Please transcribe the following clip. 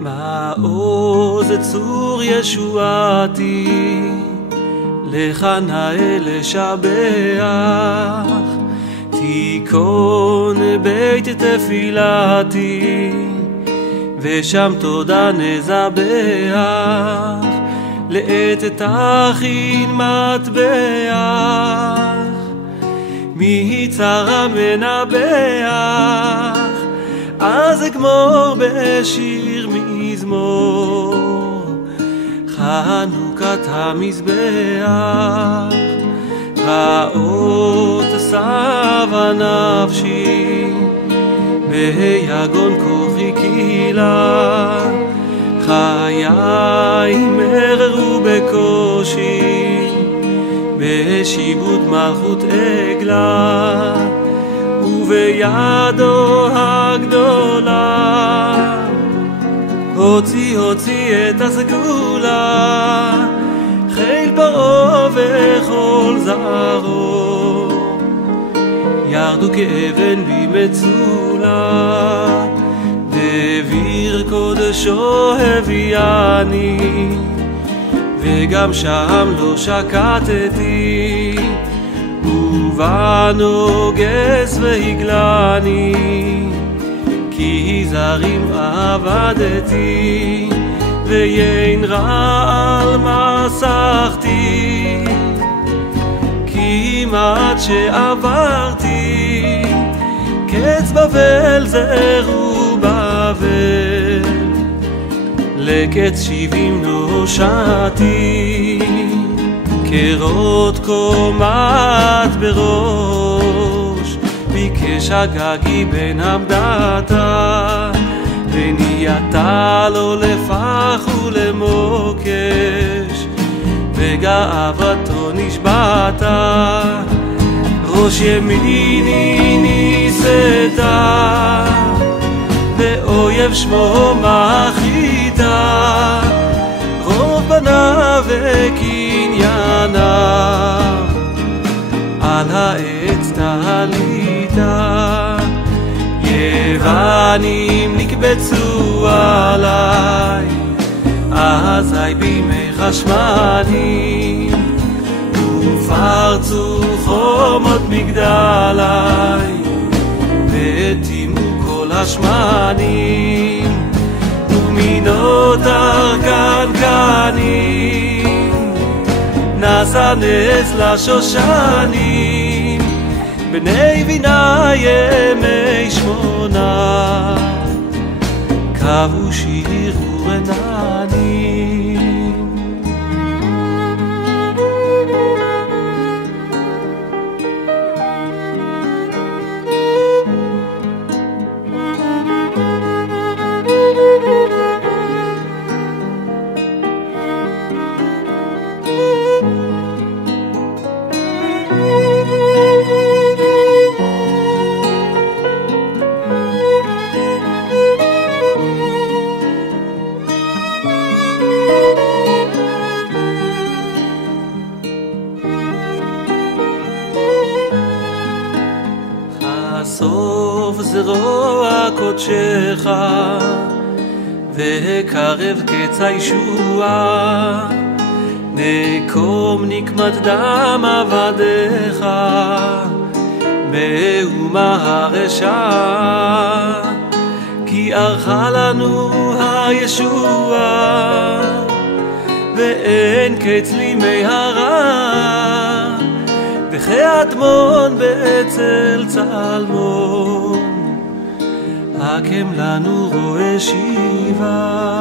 מעוז צור ישועתי, לך נאה לשבח, תיכון בית תפילתי, ושם תודה נזבח, לעת תכין מטבח, מיצרה מנבח, אז אגמור בשיר מזמור, חנוכת המזבח. רעות סבה נפשי, ביגון כוחי קהילה, חיי מררו בקושי, בשיבוד מלכות עגלה, ובידו הגדולה הוציא את הסגולה, חיל פרעה וכל זרעו ירדו כאבן במצולה, דביר קודשו הביאני, וגם שם לא שקטתי, ובנוגס והגלני, כי זרים עבדתי, ויין רעל מסכתי, כמעט שעברתי, קץ בבל זרו בבל, לקץ 70 נושעתי, קרות קומת בראש, ביקש הגגי בן עמדתה, ונהייתה לו לפח ולמוקש, וגאוותו נשבעתה, ראש ימיני נישאתה, ואויב שמו מחריתה, רוב בניו וקנייניו, על העץ תעליתה, יוונים נקבצו עליי, אזי בימי חשמני, ופרצו חומות מגדלי, וטימו כל השמנים, ומינות ארכנקנים, נעשה נס לשושנים, בני בינה ימי 8, קבעו שיר ורננים. סוף זרוע קודשך, והקרב קץ הישועה, נקום נקמת דם עבדיך, באומה הרשעה, כי ערכה לנו הישועה, ואין קץ לימי הרע, וכאדמון באצל צלמון, הקם לנו רואה שיבה.